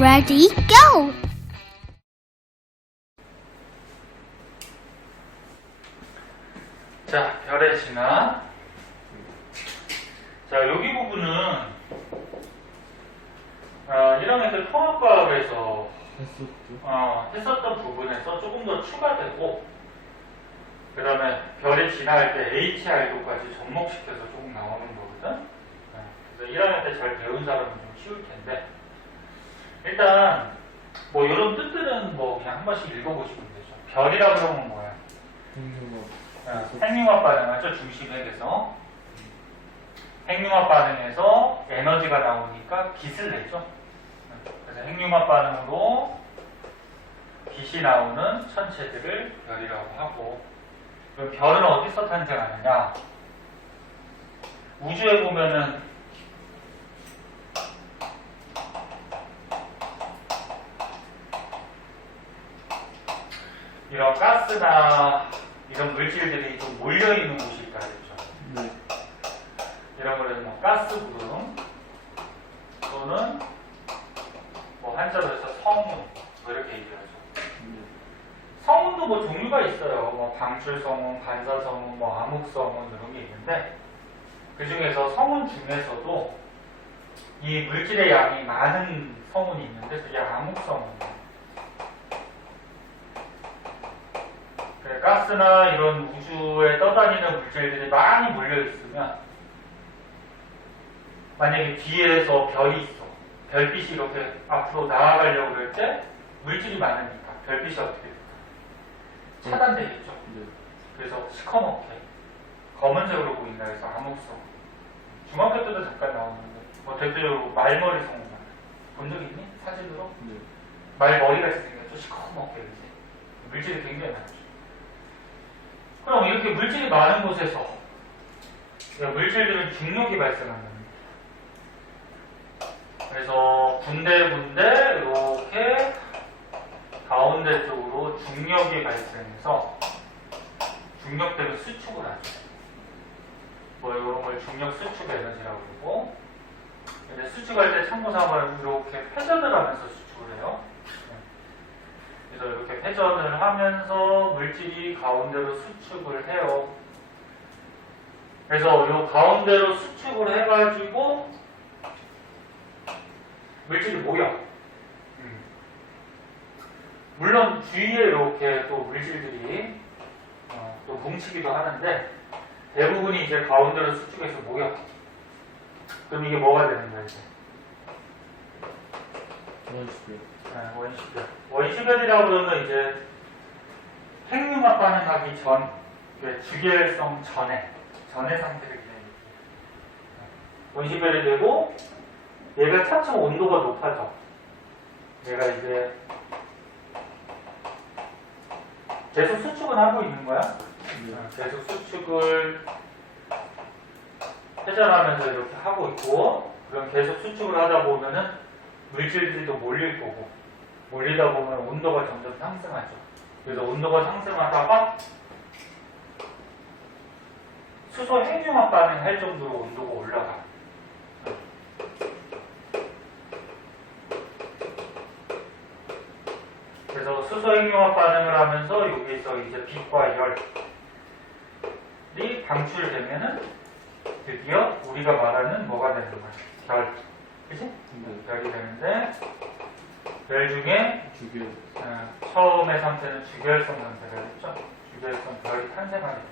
Ready, go! 자, 별의 진화. 자, 여기 부분은 1학년 통합과학에서 했었던 부분에서 조금 더 추가되고, 그 다음에 별이 진화할 때 HR도까지 접목시켜서 조금 나오는 거거든. 그래서 1학년 때 잘 배운 사람은 좀 쉬울 텐데, 일단 뭐 이런 뜻들은 뭐 그냥 한 번씩 읽어보시면 되죠. 별이라고 하면 뭐야? 핵융합 반응하죠. 중심핵에서 핵융합 반응에서 에너지가 나오니까 빛을 내죠. 그래서 핵융합 반응으로 빛이 나오는 천체들을 별이라고 하고, 그럼 별은 어디서 탄생하느냐? 우주에 보면은 이런 가스나 이런 물질들이 좀 몰려있는 곳이 있다 그랬죠. 네. 이런 거를 뭐 가스 구름 또는 뭐 한자로 해서 성운 뭐 이렇게 얘기하죠. 성운도 뭐 종류가 있어요. 뭐 방출성운, 반사성운, 뭐 암흑성운 이런 게 있는데, 그 중에서 성운 중에서도 이 물질의 양이 많은 성운이 있는데 그게 암흑성운이에요. 가스나 이런 우주에 떠다니는 물질들이 많이 몰려있으면, 만약에 뒤에서 별이 있어. 별빛이 이렇게 앞으로 나아가려고 그럴 때 물질이 많으니까 별빛이 어떻게 될까? 차단되겠죠. 네. 그래서 시커멓게 검은색으로 보인다 해서 암흑성. 중학교 때도 잠깐 나오는데, 뭐 대표적으로 말머리 성운 본 적 있니? 사진으로? 네. 말머리같이 생겼죠. 시커멓게 이렇게. 물질이 굉장히 많죠. 그럼 이렇게 물질이 많은 곳에서 물질들은 중력이 발생합니다. 그래서 군데군데 이렇게 가운데 쪽으로 중력이 발생해서 중력 때문에 수축을 하죠. 뭐 이런 걸 중력 수축 에너지라고 그러고, 근데 수축할 때 참고삼아 이렇게 회전을 하면서 수축을 해요. 그래서 이렇게 회전을 하면서 물질이 가운데로 수축을 해요. 그래서 이 가운데로 수축을 해가지고 물질이 모여. 물론 주위에 이렇게 또 물질들이 또 뭉치기도 하는데, 대부분이 이제 가운데로 수축해서 모여. 그럼 이게 뭐가 되는 거야, 이제? 원시별. 원시별이라고 그러면 이제 핵융합 반응하기 전, 주계열성 전의 상태를 기다립니다. 원시별이 되고, 얘가 차츰 온도가 높아져. 얘가 이제 계속 수축을 하고 있는 거야. 계속 수축을 회전하면서 이렇게 하고 있고, 그럼 계속 수축을 하다 보면은 물질들이 또 몰릴 거고, 몰리다 보면 온도가 점점 상승하죠. 그래서 온도가 상승하다가 수소 핵융합 반응할 정도로 온도가 올라가. 그래서 수소 핵융합 반응을 하면서 여기서 이제 빛과 열이 방출되면은 드디어 우리가 말하는 뭐가 되는 거야? 별. 그치? 별이 되는데, 별 중에 처음의 상태는 주결성 상태가 됐죠. 주결성 별이 탄생하게 되는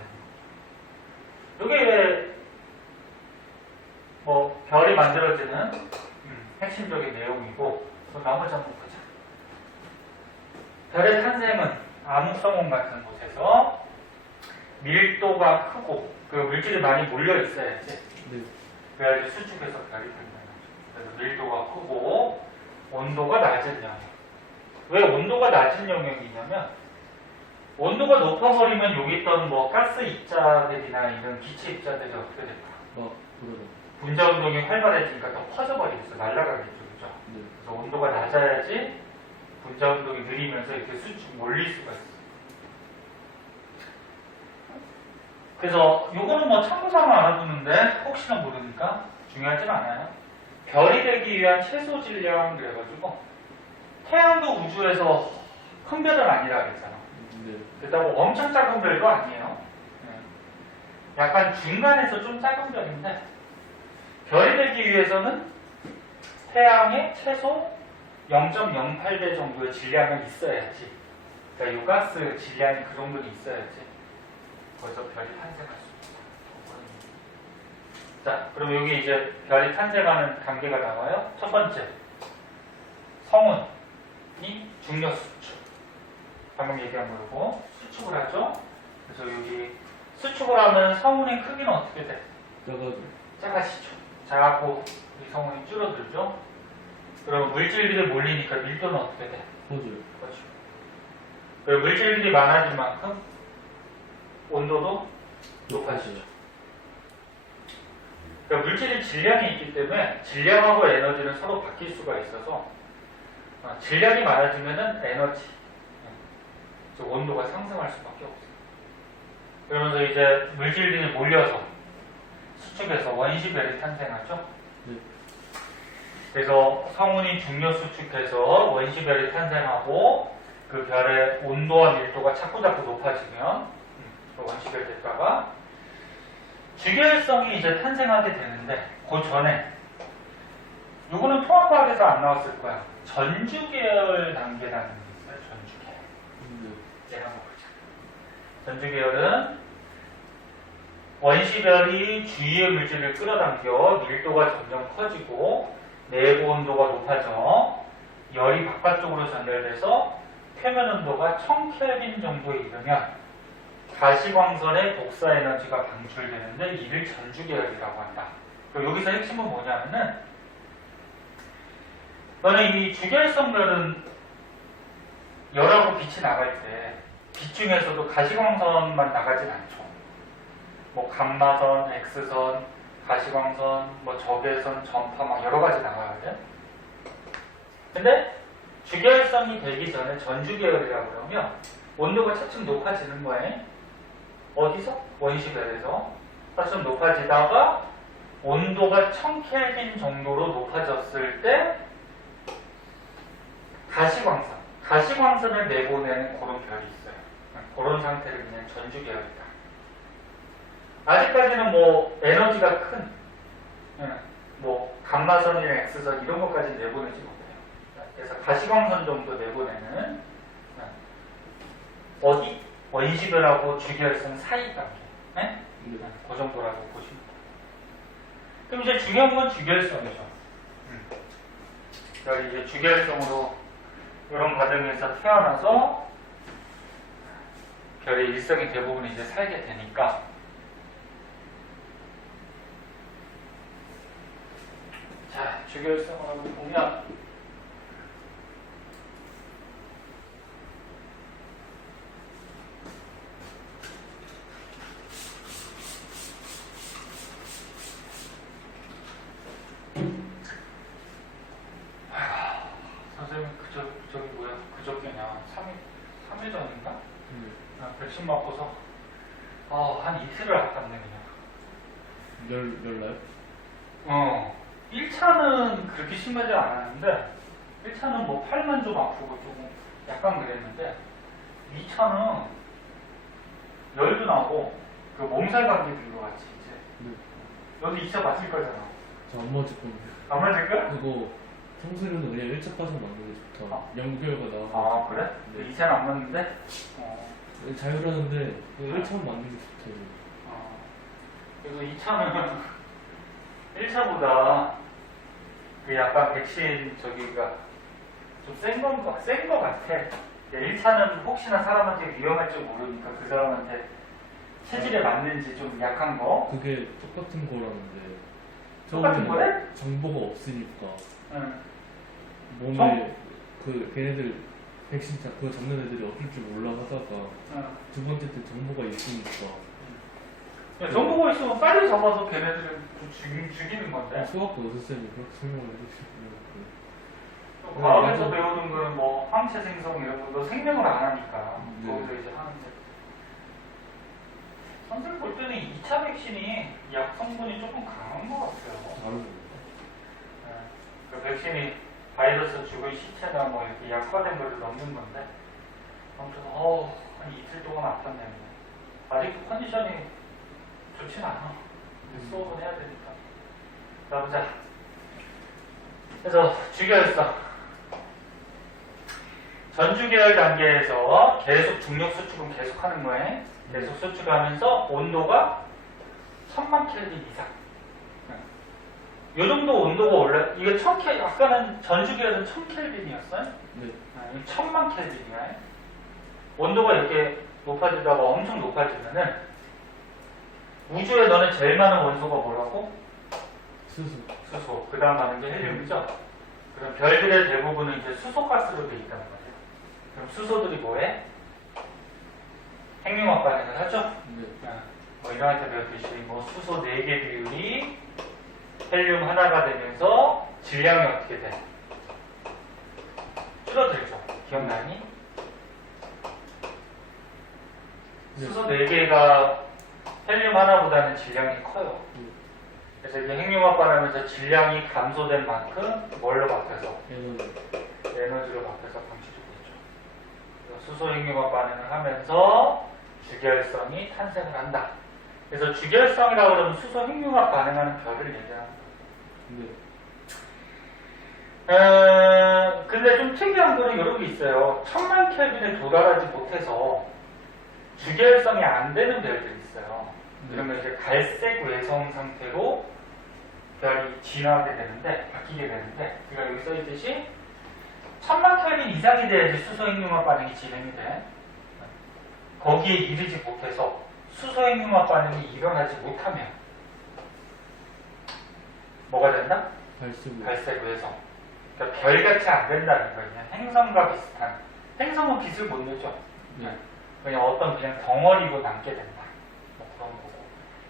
거죠. 이게 뭐 별이 만들어지는 핵심적인 내용이고, 또 나머지 한번 보자. 별의 탄생은 암흑성운 같은 곳에서 밀도가 크고 그 물질이 많이 몰려 있어야지. 네. 그래야지 수축해서 별이 된다는 거죠. 그래서 밀도가 크고 온도가 낮은 영역. 왜 온도가 낮은 영역이냐면, 온도가 높아버리면 여기 있던 뭐 가스 입자들이나 이런 기체 입자들이 어떻게 될까? 분자 운동이 활발해지니까 더 퍼져버리겠어. 날아가겠죠. 그죠? 네. 그래서 온도가 낮아야지 분자 운동이 느리면서 이렇게 수축 몰릴 수가 있어. 그래서 요거는 뭐 참고삼아 알아두는데 혹시나 모르니까 중요하진 않아요. 별이 되기 위한 최소 질량 그래가지고 태양도 우주에서 큰 별은 아니라 그랬잖아. 네. 그렇다고 엄청 작은 별도 아니에요. 약간 중간에서 좀 작은 별인데 별이 되기 위해서는 태양의 최소 0.08배 정도의 질량은 있어야지. 그러니까 이 가스 질량이 그 정도는 있어야지. 거기서 별이 탄생할 수 있다. 자, 그럼 여기 이제 별이 탄생하는 단계가 나와요. 첫 번째, 성운이 중력 수축. 방금 얘기한 거고 수축을 하죠. 그래서 여기 수축을 하면 성운의 크기는 어떻게 돼? 작아지죠. 작고 이 성운이 줄어들죠. 그럼 물질들이 몰리니까 밀도는 어떻게 돼? 그렇죠. 그리고 물질들이 많아진 만큼 온도도 높아지죠. 그러니까 물질의 질량이 있기 때문에 질량하고 에너지는 서로 바뀔 수가 있어서 질량이 많아지면은 에너지, 즉 온도가 상승할 수밖에 없어요. 그러면서 이제 물질들이 몰려서 수축해서 원시별이 탄생하죠. 그래서 성운이 중력 수축해서 원시별이 탄생하고 그 별의 온도와 밀도가 자꾸자꾸 높아지면 그 원시별 대가가 주계열성이 이제 탄생하게 되는데 그 전에 요거는 통합과학에서 안 나왔을 거야. 전주계열 단계라는 게 있어요. 전주계열. 내가 한번 보자. 전주계열은 원시별이 주위의 물질을 끌어당겨 밀도가 점점 커지고 내부 온도가 높아져 열이 바깥쪽으로 전달돼서 표면 온도가 1000켈빈 정도에 이르면 가시광선의 복사 에너지가 방출되는데 이를 전주계열이라고 한다. 그리고 여기서 핵심은 뭐냐면은 너는 이 주계열성별은 열하고 빛이 나갈 때 빛 중에서도 가시광선만 나가진 않죠. 뭐 감마선, X선, 가시광선, 뭐 적외선, 전파 막 여러 가지 나가거든. 근데 주계열성이 되기 전에 전주계열이라고 그러면 온도가 차츰 높아지는 거예요. 어디서? 원시별에서 차츰 높아지다가 온도가 1000켈빈 정도로 높아졌을 때 가시광선을 내보내는 그런 별이 있어요. 그런 상태를 그냥 전주계열이다. 아직까지는 뭐 에너지가 큰 뭐 감마선이나 X선 이런 것까지 내보내지 못해요. 그래서 가시광선 정도 내보내는 어디? 원시별하고 주계열성 사이 단계. 그 정도라고 보시면 돼요. 그럼 이제 중요한 건 주계열성이죠. 그러니까 이제 주계열성으로 이런 과정에서 태어나서 별의 일성이 대부분 이제 살게 되니까 자, 주계열성을 보면 선생님 저기 뭐야 그저께냐 3일 전인가? 백신 맞고서 한 이틀을 아팠네 그냥. 열나요? 1차는 그렇게 심하지 않았는데 1차는 뭐 팔만 좀 아프고 조금 약간 그랬는데 2차는 열도 나고 그 몸살 감기 든 것 같이 이제. 너도 2차 맞을 거잖아. 저 안 맞을 건데. 안 맞을 거야? 그거 평소에는 그냥 1차 빠져 맞는 게 좋다. 연구결과 나와서. 아 그래? 네. 2차는 안 맞는데? 자유라는데 1차만 맞는 게 좋다고. 그래서 2차는 1차보다 그 약간 백신 저기가 좀 센 거 같아. 1차는 혹시나 사람한테 위험할지 모르니까 그 사람한테 체질에 맞는지 좀 약한 거. 그게 똑같은 거라는데. 똑같은 거래? 정보가 없으니까. 응. 몸에 걔네들 백신 그거 잡는 애들이 어떨 줄 몰라 하다가 두 번째 때 정보가 있으니까. 야, 정보가 있으면 빨리 잡아서 걔네들을 죽이는 건데. 수학과 의사쌤이 그렇게 설명을 해주시고. 과학에서 배우는 거는 뭐 항체 생성 이런 것도 생명을 안 하니까 거기서 이제 하는데. 선생님 볼 때는 2차 백신이 약 성분이 조금 강한 것 같아요. 다른 그 백신이 바이러스 죽은 시체나 뭐 이렇게 약화된 거를 넣는 건데 아무튼 한 이틀 동안 아팠네요. 아직도 컨디션이 좋진 않아. 수업은 해야 되니까. 자 보자. 그래서 주기혈성 전주계열 단계에서 계속 중력 수축은 계속 하는 거예요. 계속 수축하면서 온도가 1000만 켈빈 이상. 이 정도 온도가 올라. 이거 1000켈 아까는 전주계열은 1000켈빈이었어요. 네. 이거 1000만 켈빈이야. 온도가 이렇게 높아지다가 엄청 높아지면은 우주에 너는 제일 많은 원소가 뭐라고? 수소. 그 다음 하는 게 헬륨이죠. 그럼 별들의 대부분은 이제 수소가스로 되어 있다는 거죠. 그럼 수소들이 뭐해? 핵융합 반응을 하죠? 네. 뭐 이런 때 배웠듯이 뭐 수소 4개 비율이 헬륨 하나가 되면서 질량이 어떻게 돼? 줄어들죠. 기억나니? 네. 수소 4개가 헬륨 하나보다는 질량이 커요. 그래서 이게 핵융합 반응하면서 질량이 감소된 만큼 뭘로 바뀌어서? 에너지로 바뀌어서 방출되고 있죠. 수소 핵융합 반응을 하면서 주결성이 탄생을 한다. 그래서 주결성이라고 그러면 수소 핵융합 반응하는 별을 얘기하는 거예요. 근데 좀 특이한 거는 이런 게 있어요. 1000만 켈빈에 도달하지 못해서 주결성이 안 되는 별들이 있어요. 그러면 이제 갈색 외성 상태로 별이 진화하게 되는데, 바뀌게 되는데, 그러니까 여기 써있듯이 1000만 켈빈 이상이 돼야지 수소 핵융합 반응이 진행이 돼. 거기에 이르지 못해서 수소 핵융합 반응이 일어나지 못하면 뭐가 된다? 갈색 외성. 그러니까 별같이 안 된다는 거예요. 그냥 행성과 비슷한. 행성은 빛을 못 내죠. 그냥 어떤 그냥 덩어리로 남게 된다. 뭐 그런 거고.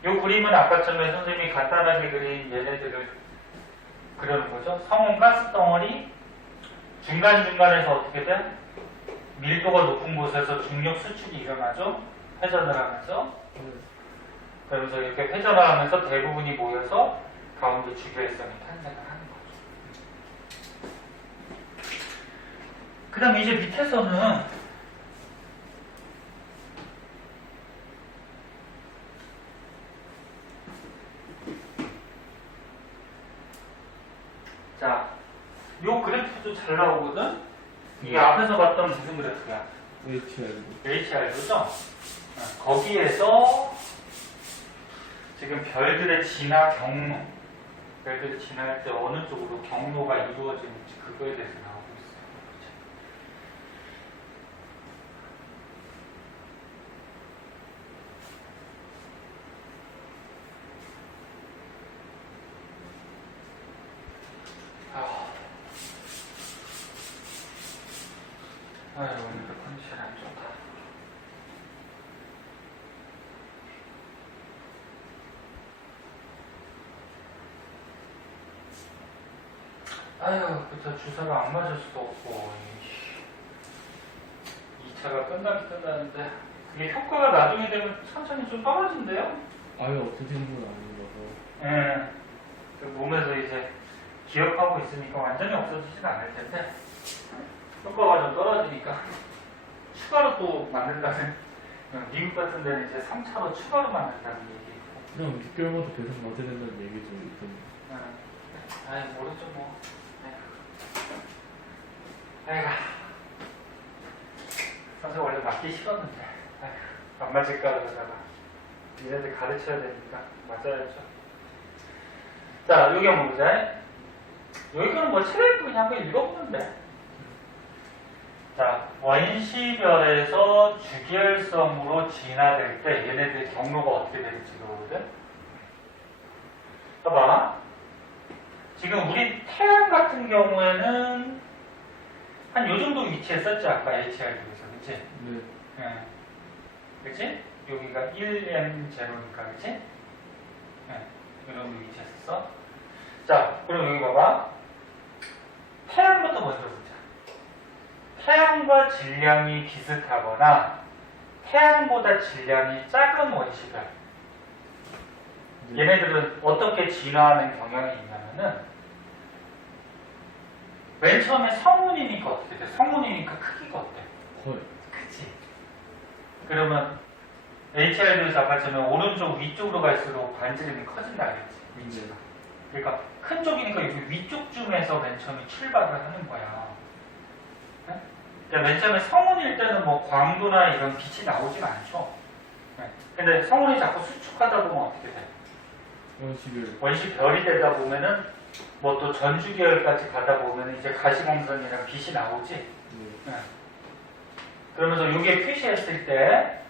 이 그림은 아까처럼 선생님이 간단하게 그린 얘네들을 그려는 거죠. 성은 가스 덩어리, 중간중간에서 어떻게 돼? 밀도가 높은 곳에서 중력 수축이 일어나죠. 회전을 하면서. 그러면서 이렇게 회전을 하면서 대부분이 모여서 가운데 주결성이 탄생을 하는 거죠. 그 다음 이제 밑에서는 자, 요 그래프도 잘 나오거든? 이게 앞에서 봤던 무슨 그래프야? HR도죠? 거기에서 지금 별들의 진화 경로, 별들이 진화할 때 어느 쪽으로 경로가 이루어지는지 그거에 대해서 나오고 있어요. 아유, 오늘 컨디션 안 좋다. 아유, 그쵸. 주사가 안 맞을 수도 없고. 2차가 끝나긴 끝나는데, 그게 효과가 나중에 되면 천천히 좀 떨어진대요? 아예 없어지는 건 아닌 거고. 예. 그 몸에서 이제 기억하고 있으니까 완전히 없어지진 않을 텐데, 효과가 좀 떨어지니까 추가로 또 만든다는, 미국 같은 데는 이제 3차로 추가로 만든다는 얘기 있고. 그냥 6개월마다 계속 맞아야 된다는 얘기도 있던데. 아이, 모르죠 뭐. 아이고, 선생 원래 맞기 싫었는데, 아이고, 안 맞을까 그러다가 얘네들 가르쳐야 되니까 맞아야죠. 자, 여기 한번 보자. 여기는 뭐 책을 그냥 한번 읽어보면 돼. 자, 원시별에서 주결성으로 진화될 때 얘네들 경로가 어떻게 되는지 그러거든. 봐봐. 지금 우리 태양 같은 경우에는 한 요 정도 위치에 썼지 아까 HR도에서, 그치? 네. 네. 그치? 여기가 1M0니까, 그치? 네. 요 정도 위치에 썼어. 자, 그럼 여기 봐봐. 태양부터 먼저 보자. 태양과 질량이 비슷하거나 태양보다 질량이 작은 원시별. 얘네들은 어떻게 진화하는 경향이 있냐면은 맨 처음에 성운이니까 어떻게 돼? 성운이니까 크기가 어때? 커요. 그치? 그러면 HR도 잡아주면 오른쪽 위쪽으로 갈수록 반지름이 커진다 그랬지? 위치가. 그러니까 큰 쪽이니까 여기 위쪽 중에서 맨 처음에 출발을 하는 거야. 네? 그러니까 맨 처음에 성운일 때는 뭐 광도나 이런 빛이 나오진 않죠. 네. 근데 성운이 자꾸 수축하다 보면 어떻게 돼? 원시별이 되다 보면은 뭐 또 전주계열까지 가다 보면 이제 가시광선이랑 빛이 나오지. 네. 그러면서 이게 표시했을 때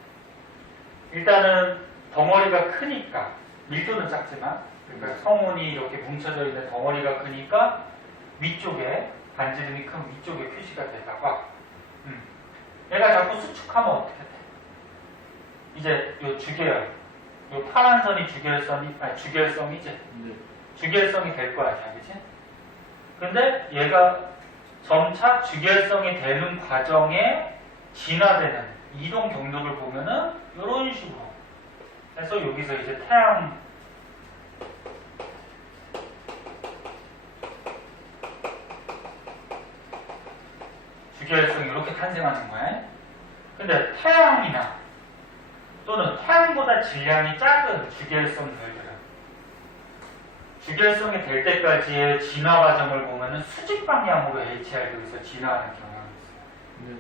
일단은 덩어리가 크니까 밀도는 작지만 그러니까 성운이 이렇게 뭉쳐져 있는 덩어리가 크니까 위쪽에 반지름이 큰 위쪽에 표시가 되다가 얘가 자꾸 수축하면 어떻게 돼? 이제 요 주계열 요 파란 선이 주계열성이지? 네. 주계열성이 될 거 아니야, 그치? 근데 얘가 점차 주계열성이 되는 과정에 진화되는 이동 경로를 보면은 이런 식으로 해서 여기서 이제 태양 주계열성이 이렇게 탄생하는 거야. 근데 태양이나 또는 태양보다 질량이 작은 주계열성 별들은 주계열성이 될 때까지의 진화 과정을 보면은 수직 방향으로 HR도에서 진화하는 경향이 있어요.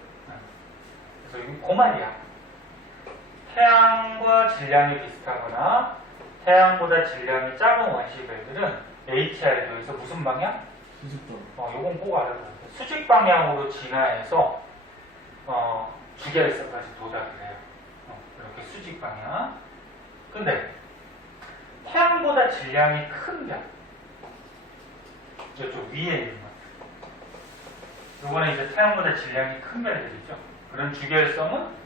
그래서 이거 그 말이야. 태양과 질량이 비슷하거나 태양보다 질량이 작은 원시별들은 HR도에서 무슨 방향? 수직방. 요건 꼭 알아둬야 돼. 수직 방향으로 진화해서 주계열성까지 도달을 해요. 이렇게 수직 방향. 근데 태양보다 질량이 큰 별, 이쪽 위에 있는 것. 요거는 이제 태양보다 질량이 큰 별들이죠. 그런 주계열성은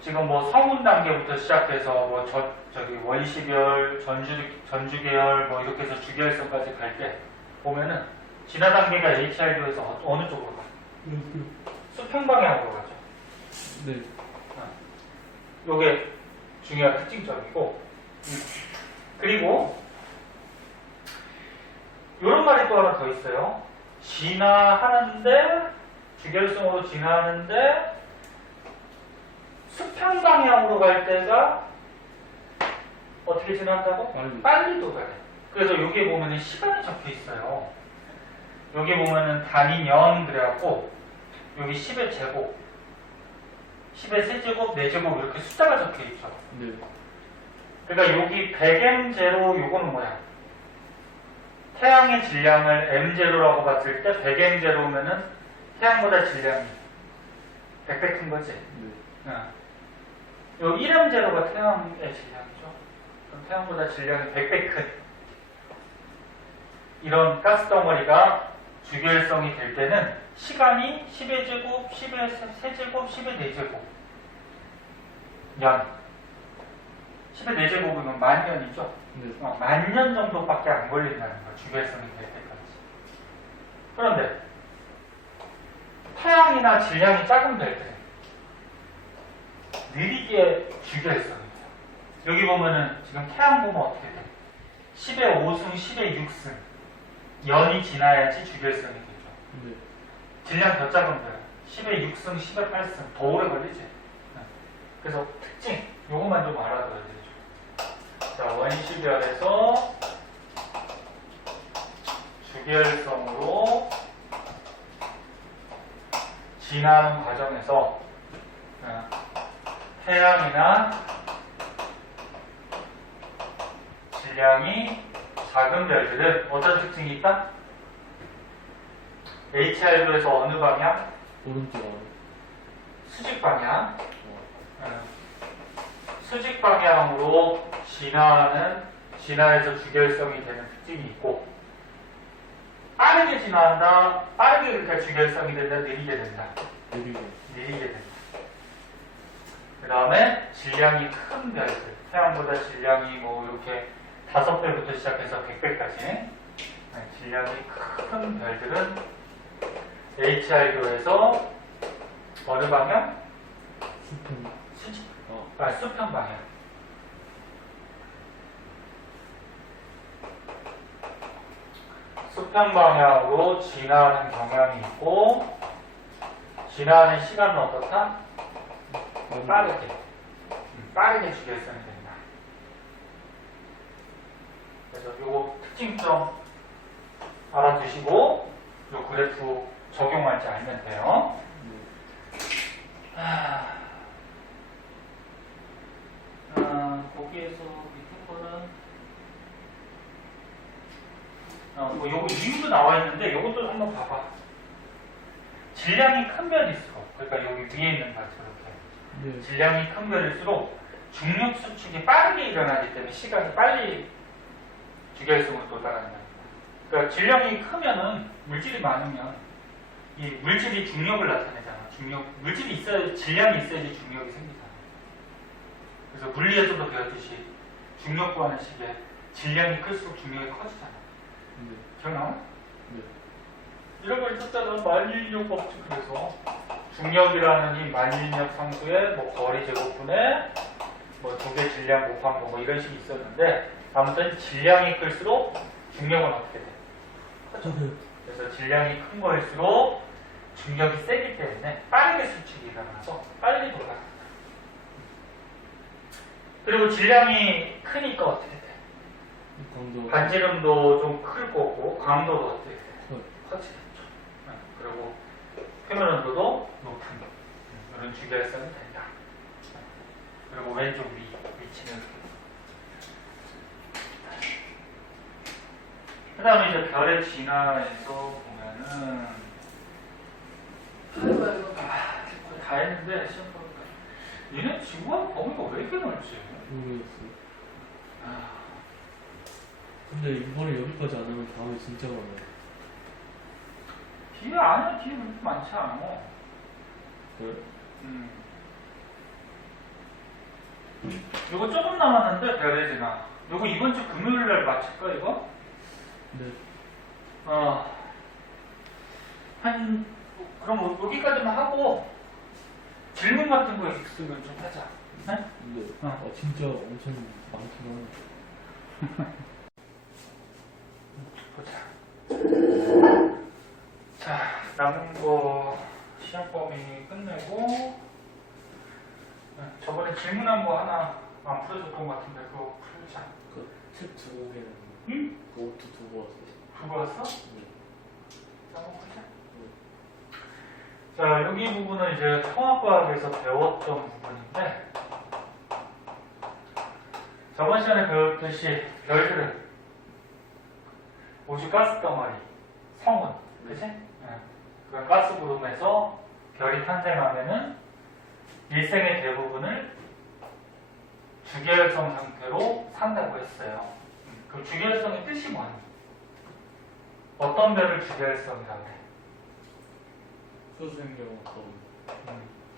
지금 뭐 성운 단계부터 시작해서 뭐 저기 원시별, 전주계열 뭐 이렇게 해서 주계열성까지 갈 때 보면은 진화 단계가 HR도에서 어느 쪽으로 가? 수평 방향으로 가죠. 네. 요게 중요한 특징점이고, 그리고 요런 말이 또 하나 더 있어요. 진화하는데 주계열성으로 진화하는데 수평 방향으로 갈 때가 어떻게 진화한다고? 빨리 도달해. 그래서 여기에 보면은 시간이 적혀 있어요. 여기 보면은 단위년 그래갖고 여기 10의 제곱, 10의 세제곱, 4제곱 이렇게 숫자가 적혀 있죠. 네. 그러니까 여기 100m0 요거는 뭐야? 태양의 질량을 m0라고 봤을 때 100m0면은 태양보다 질량이 100배 큰 거지? 네. 요 1m0가 태양의 질량이죠. 그럼 태양보다 질량이 100배 큰 이런 가스 덩어리가 주계열성이 될 때는 시간이 10의 제곱, 10의 세제곱, 10의 4제곱 년 10의 4제곱이면 만년이죠. 네. 만년 정도밖에 안 걸린다는 거야. 주계열성이 될 때까지. 그런데 태양이나 질량이 작은 별들은 느리게 주계열성이 돼요. 여기 보면은 지금 태양 보면 어떻게 돼? 10의 5승, 10의 6승 연이 지나야지 주계열성이 되죠. 네. 질량 더 작은 별 10의 6승, 10의 8승 더 오래 걸리지. 그래서 특징 요것만 좀 알아둬야 되죠. 자, 원시별에서 주계열성으로 진화하는 과정에서 태양이나 질량이 작은 별들은 어떤 특징이 있다? HR도에서 어느 방향? 오른쪽 아래. 수직 방향. 수직 방향으로 진화해서 주계열성이 되는 특징이 있고, 빠르게 진화한다, 빠르게 그러니까 주계열성이 된다, 느리게 된다. 느리게 된다. 그 다음에 질량이 큰 별들, 태양보다 질량이 뭐 이렇게 5배부터 시작해서 100배까지 질량이 큰 별들은 HR도에서 어느 방향? 수평 방향. 수평 방향으로 진화하는 경향이 있고 진화하는 시간은 어떻다? 빠르게 주기율성이 된다. 그래서 요거 특징점 알아두시고 요 그래프 적용할지 알면 돼요. 거기에서 밑에 거는 뭐 요거 이유도 나와 있는데 요것도 한번 봐봐. 질량이 큰 별일수록, 그러니까 여기 위에 있는 거 이렇게 질량이 큰 별일수록 중력 수축이 빠르게 일어나기 때문에 시간이 빨리 주결성으로 도달한다. 그러니까 질량이 크면은 물질이 많으면 이 물질이 중력을 나타내잖아. 물질이 있어야 질량이 있어야지 중력이 생기잖아. 그래서 물리에서도 배웠듯이 중력 구하는 식에 질량이 클수록 중력이 커지잖아. 기억나? 네. 이런 걸 썼잖아. 만유인력 법칙. 그래서 중력이라는 이 만유인력 상수의 뭐 거리 제곱분의 뭐 두 개 질량 곱한 거 뭐 이런 식이 있었는데 아무튼 질량이 클수록 중력은 어떻게 돼? 커져. 그래서 질량이 큰 거일수록 중력이 세기 때문에 빠르게 수축이 일어나서 빨리 돌아간다. 그리고 질량이 크니까 어떻게 돼? 반지름도 좀 클 거고 강도도 어떻게 돼? 커지겠죠. 그리고 표면 온도도 높은 이런 주결성이 된다. 그리고 왼쪽 위치는 그 다음에 이제 별의 진화에서 보면은 다 했는데 시험 보니까 얘네 지구와 범위가 왜 이렇게 넓지? 모르겠어요. 근데 이번에 여기까지 안 하면 다음에 진짜 많아요. 뒤에 아니야. 뒤에 그렇게 많지 않아. 그래? 이거 조금 남았는데 별의 진화. 이거 이번 주 금요일날 마칠까 이거? 네. 그럼 여기까지만 하고 질문 같은 거 있으면 좀 하자. 네? 네. 진짜 엄청 많구나. 보자. 자, 남은 거 시험 범위 끝내고 저번에 질문한 거 하나 안 풀어줬던 것 같은데 그거 풀자. 그 책 두 개는 응? 그 옷도 두고 왔어요. 그거 왔어? 네. 한번 보자. 자, 여기 부분은 이제 통합과학에서 배웠던 부분인데 저번 시간에 배웠듯이 별들은 우주 가스 덩어리, 성운, 그치? 그 가스 구름에서 별이 탄생하면은 일생의 대부분을 주계열성 상태로 산다고 했어요. 그 주계열성의 뜻이 뭐니? 어떤 별을 주계열성이라고 해? 수수행령 어떤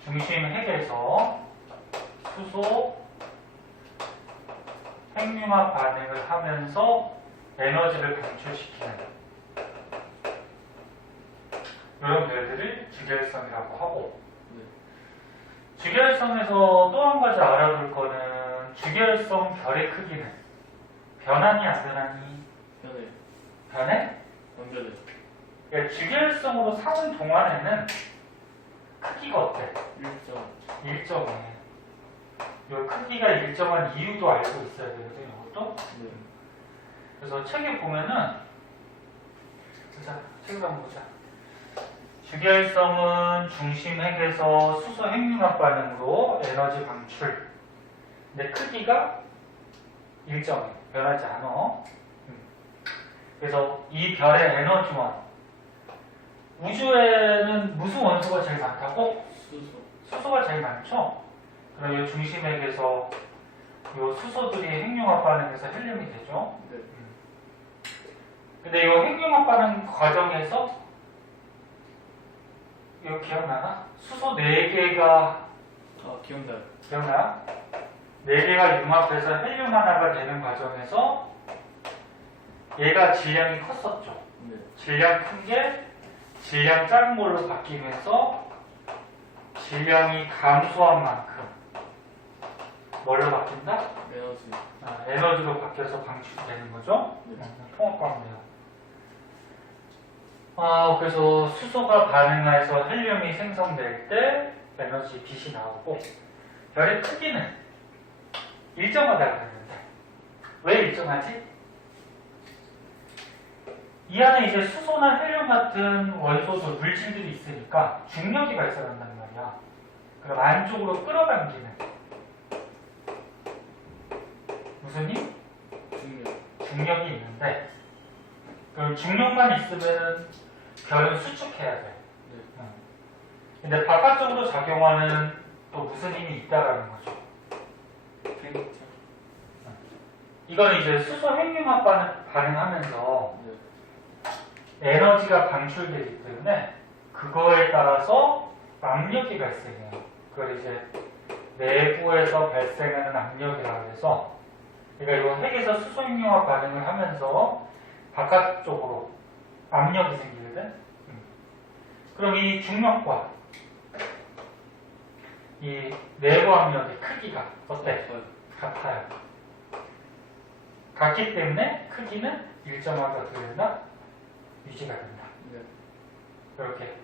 중심 핵에서 수소, 핵융합 반응을 하면서 에너지를 방출시키는 이런 별들을 주계열성이라고 하고 주계열성에서 또 한 가지 알아둘 거는 주계열성 별의 크기는 변하니 안 변하니? 편해. 변해? 완전해. 그러니까 주계열성으로 사는 동안에는 크기가 어때? 일정해. 이 크기가 일정한 이유도 알고 있어야 되거든, 이것도. 네. 그래서 책에 보면은, 자, 책을 한번 보자. 주계열성은 중심 핵에서 수소 핵융합 반응으로 에너지 방출. 근데 크기가 일정해. 변하지 않아. 그래서 이 별의 에너지원. 우주에는 무슨 원소가 제일 많다고? 수소가 제일 많죠? 그럼 이 중심 핵에서 이 수소들이 핵융합 반응해서 헬륨이 되죠? 네. 근데 이 핵융합 반응 과정에서 이거 기억나나? 수소 4개가 기억나요. 기억나? 4개가 융합해서 헬륨 하나가 되는 과정에서 얘가 질량이 컸었죠. 네. 질량 큰 게 질량 작은 걸로 바뀌면서 질량이 감소한 만큼 뭘로 바뀐다? 에너지. 에너지로 바뀌어서 방출되는 거죠. 네. 통합과학이에요. 그래서 수소가 반응해서 헬륨이 생성될 때 에너지 빛이 나오고 별의 크기는 일정하다고 했는데 왜 일정하지? 이 안에 이제 수소나 헬륨 같은 원소들, 물질들이 있으니까 중력이 발생한단 말이야. 그럼 안쪽으로 끌어당기는 무슨 힘? 중력이 있는데 그럼 중력만 있으면 별은 수축해야 돼. 근데 바깥쪽으로 작용하는 또 무슨 힘이 있다라는 거죠. 이건 이제 수소 핵융합 반응하면서 에너지가 방출되기 때문에 그거에 따라서 압력이 발생해요. 그걸 이제 내부에서 발생하는 압력이라고 해서 그러니까 이 핵에서 수소 핵융합 반응을 하면서 바깥쪽으로 압력이 생기거든. 그럼 이 중력과 이 내부 압력의 크기가 어때? 같아요. 같기 때문에 크기는 일정하게 되나 유지가 된다. 이렇게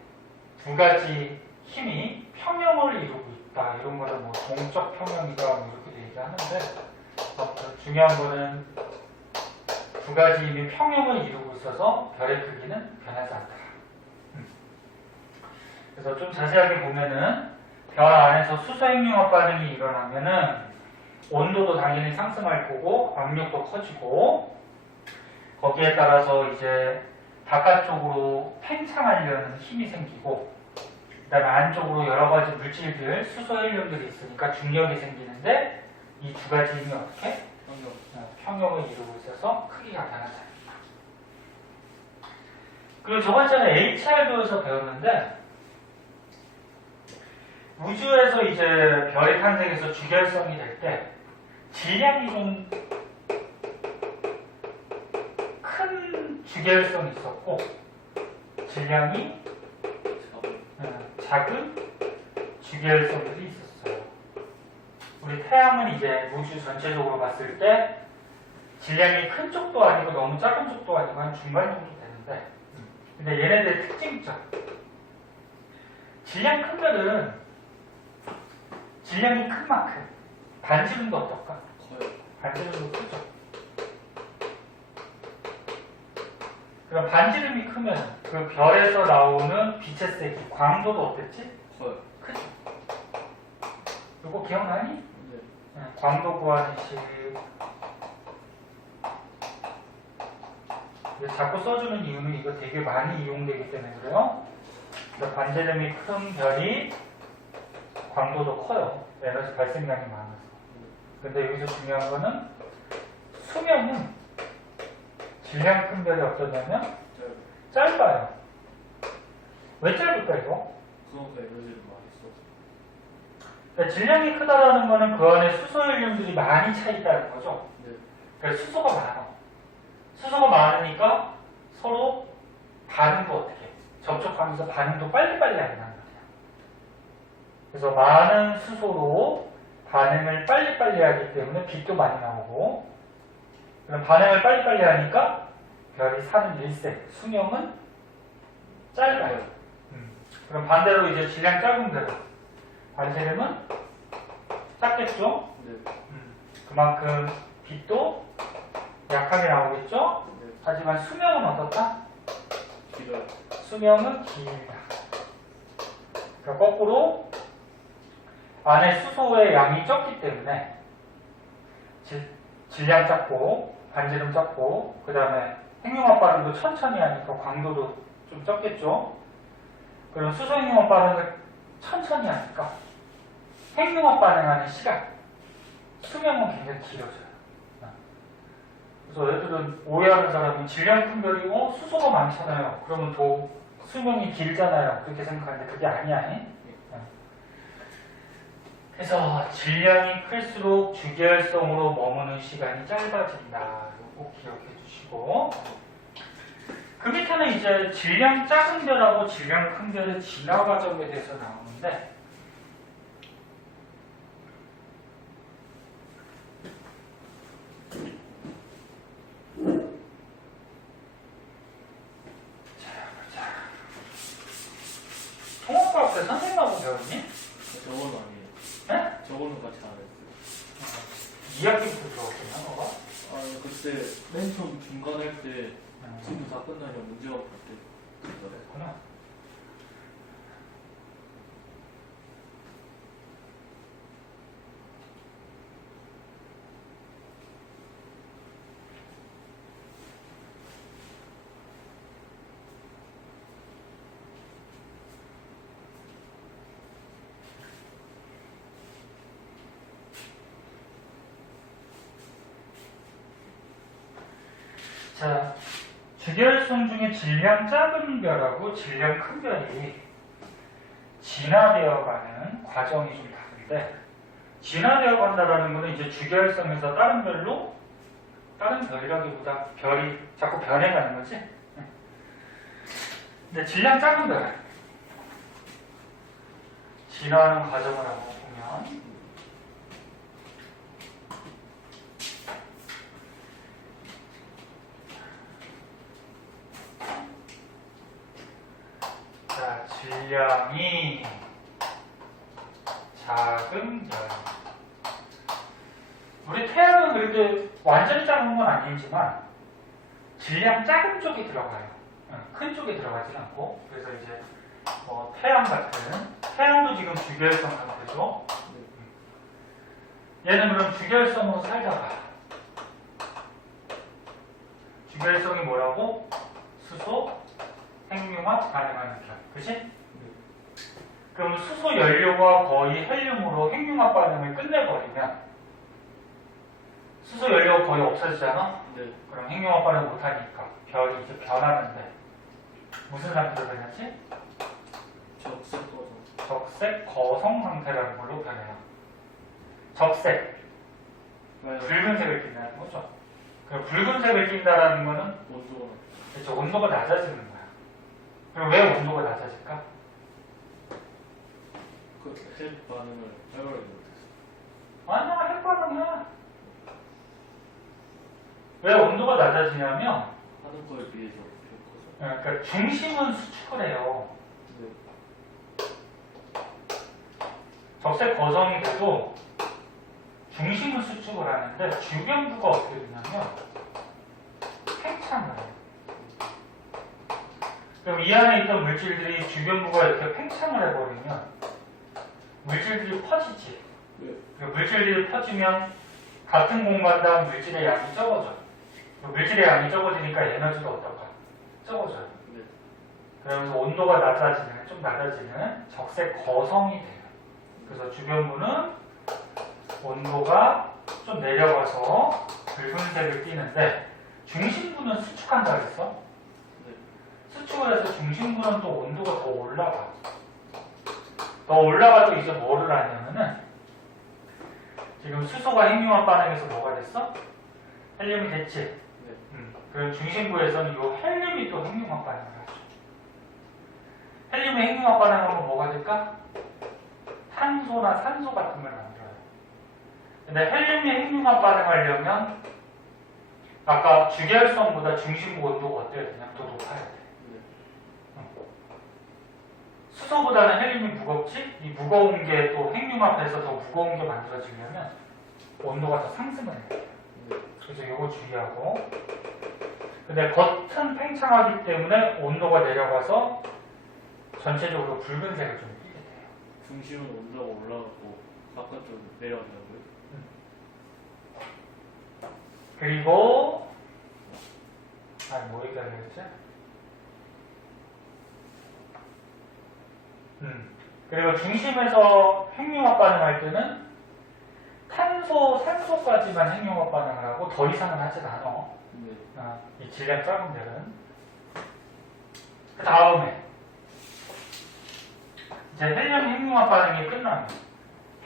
두 가지 힘이 평형을 이루고 있다. 이런 거는 뭐 동적 평형이다 뭐 이렇게 얘기하는데 중요한 거는 두 가지 힘이 평형을 이루고 있어서 별의 크기는 변하지 않다. 그래서 좀 자세하게 보면은 별 안에서 수소 핵융합 반응이 일어나면은 온도도 당연히 상승할 거고 압력도 커지고 거기에 따라서 이제 바깥쪽으로 팽창하려는 힘이 생기고 그 다음에 안쪽으로 여러 가지 물질들, 수소 헬륨들이 있으니까 중력이 생기는데 이 두 가지 힘이 어떻게? 평형을 이루고 있어서 크기가 변하지 않는다. 그리고 저번 전에 HR도에서 배웠는데 우주에서 이제 별이 탄생해서 주결성이 될 때 질량이 좀 큰 주결성이 있었고 질량이 작은 주결성들이 있었어요. 우리 태양은 이제 우주 전체적으로 봤을 때 질량이 큰 쪽도 아니고 너무 작은 쪽도 아니고 한 중간 정도 되는데 근데 얘네들의 특징점 질량 큰 별은 질량이 큰 만큼 반지름도 어떨까? 반지름도 크죠. 그럼 반지름이 크면 그 별에서 나오는 빛의 세기, 광도도 어땠지? 크죠. 이거 기억나니? 네. 광도 구하는 식. 자꾸 써주는 이유는 이거 되게 많이 이용되기 때문에 그래요. 그러니까 반지름이 큰 별이 광도도 커요. 에너지 발생량이 많아서. 근데 여기서 중요한 거는 수명은 질량 큰 별이 어떠냐면 짧아요. 왜 짧을까 이거? 그러니까 질량이 크다라는 거는 그 안에 수소 헬륨들이 많이 차 있다는 거죠. 그러니까 수소가 많아. 수소가 많으니까 서로 반응도 어떻게 접촉하면서 반응도 빨리빨리 하게 된단 말이야. 그래서 많은 수소로 반응을 빨리빨리 하기 때문에 빛도 많이 나오고 그럼 반응을 빨리빨리 하니까 별이 사는 일생, 수명은 짧아요. 그럼 반대로 이제 질량 작은 별은 반지름은 작겠죠? 그만큼 빛도 약하게 나오겠죠? 하지만 수명은 어떻다? 길어요. 수명은 길다. 그러니까 거꾸로 안에 수소의 양이 적기 때문에 질량 작고 반지름 작고 그 다음에 핵융합 반응도 천천히 하니까 광도도 좀 적겠죠. 그럼 수소 핵융합 반응을 천천히 하니까 핵융합 반응하는 시간 수명은 굉장히 길어져요. 그래서 애들은 오해하는 사람은 질량 큰 별이고 수소가 많잖아요. 그러면 더 수명이 길잖아요. 그렇게 생각하는데 그게 아니야. 그래서 질량이 클수록 주결성으로 머무는 시간이 짧아진다. 이거 꼭 기억해 주시고 그 밑에는 이제 질량 작은 별하고 질량 큰 별의 진화 과정에 대해서 나오는데 자, 보자. 맨 처음 중간할 때 지금 다 끝나면 문제가 볼 때. 그랬구나. 자, 주결성 중에 질량 작은 별하고 질량 큰 별이 진화되어 가는 과정이 좀 다른데, 진화되어 간다라는 것은 이제 주결성에서 다른 별로, 다른 별이라기보다 별이 자꾸 변해가는 거지. 근데 질량 작은 별, 진화하는 과정을 한번 보면, 자, 질량이 작은 별. 우리 태양은 그래도 완전히 작은 건 아니지만 질량 작은 쪽에 들어가요. 큰 쪽에 들어가진 않고. 그래서 이제 뭐 태양 같은, 태양도 지금 주결성 상태죠. 얘는 그럼 주결성으로 살다가, 주결성이 뭐라고? 수소, 핵융합 반응하는 별. 그치? 그럼 수소 연료가 거의 헬륨으로 핵융합 반응을 끝내버리면 수소 연료가 거의 없어지잖아? 네. 그럼 핵융합 반응 못하니까 별이 이제 변하는데 무슨 상태로 변하지? 적색 거성. 적색 거성 상태라는 걸로 변해요. 적색, 붉은색을 띈다는 거죠. 그럼 붉은색을 띈다는 거는 온도가 그렇죠, 온도가 낮아지는 거야. 그럼 왜 온도가 낮아질까? 핵 반응을 활발하게 못했어. 아니야, 핵 반응이야. 왜 온도가 낮아지냐면, 하는 거에 비해서 좀 커서. 그러니까 중심은 수축을 해요. 네. 적색 거성이 돼도 중심은 수축을 하는데 주변부가 어떻게 되냐면 팽창을 해요. 그럼 이 안에 있던 물질들이 주변부가 이렇게 팽창을 해버리면 물질들이 퍼지지. 네. 물질들이 퍼지면 같은 공간당 물질의 양이 적어져. 물질의 양이 적어지니까 에너지가 어떨까? 적어져요. 네. 그러면서 온도가 낮아지는, 좀 낮아지는 적색 거성이 돼요. 그래서 주변부는 온도가 좀 내려가서 붉은색을 띠는데 중심부는 수축한다 그랬어? 네. 수축을 해서 중심부는 또 온도가 더 올라가. 더 올라가도 이제 뭐를 하냐면은 지금 수소가 핵융합 반응해서 뭐가 됐어? 헬륨이 됐지? 네. 그럼 중심부에서는 이 헬륨이 또 핵융합 반응을 하죠. 헬륨이 핵융합 반응하면 뭐가 될까? 탄소나 산소 같은 걸 만들어요. 근데 헬륨이 핵융합 반응하려면 아까 주결성보다 중심부 온도가 어때야 되냐? 더 높아야 돼. 수소보다는 헬륨이 무겁지? 이 무거운 게 또 핵융합해서 더 무거운 게 만들어지려면 온도가 더 상승을 해야 돼요. 그래서 이거 주의하고. 근데 겉은 팽창하기 때문에 온도가 내려가서 전체적으로 붉은색을 좀 띠게 돼요. 중심은 온도가 올라가고 바깥쪽으로 내려간다고요? 그리고 뭐 얘기하려고 했지? 그리고 중심에서 핵융합 반응할 때는 탄소, 산소까지만 핵융합 반응을 하고 더 이상은 하진 않아. 네. 이 질량 작은 별은. 그 다음에 이제 헬륨 핵융합 반응이 끝나면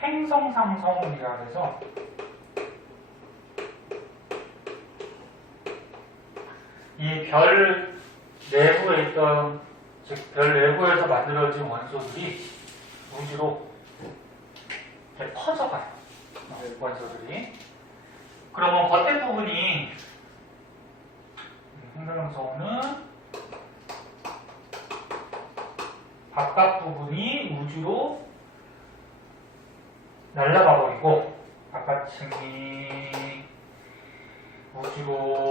행성상성이라 해서 이 별 내부에 있던, 즉 별 내부에서 만들어진 원소들이 우주로 이렇게 퍼져가요. 원소들이. 그러면 겉에 부분이 행성성은 바깥 부분이 우주로 날아가 버리고 바깥층이 우주로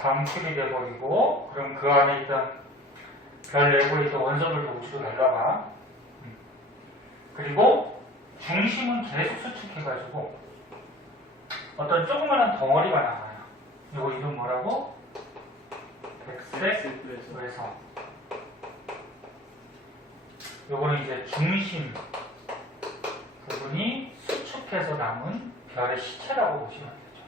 방출이 돼버리고, 그럼 그 안에 있던 별 내부에 있던 원소들도 우주로 날아가. 그리고 중심은 계속 수축해가지고 어떤 조그마한 덩어리가 나와요. 이거 이름 뭐라고? 백색 외성. 요거는 이제 중심 부분이 수축해서 남은 별의 시체라고 보시면 되죠.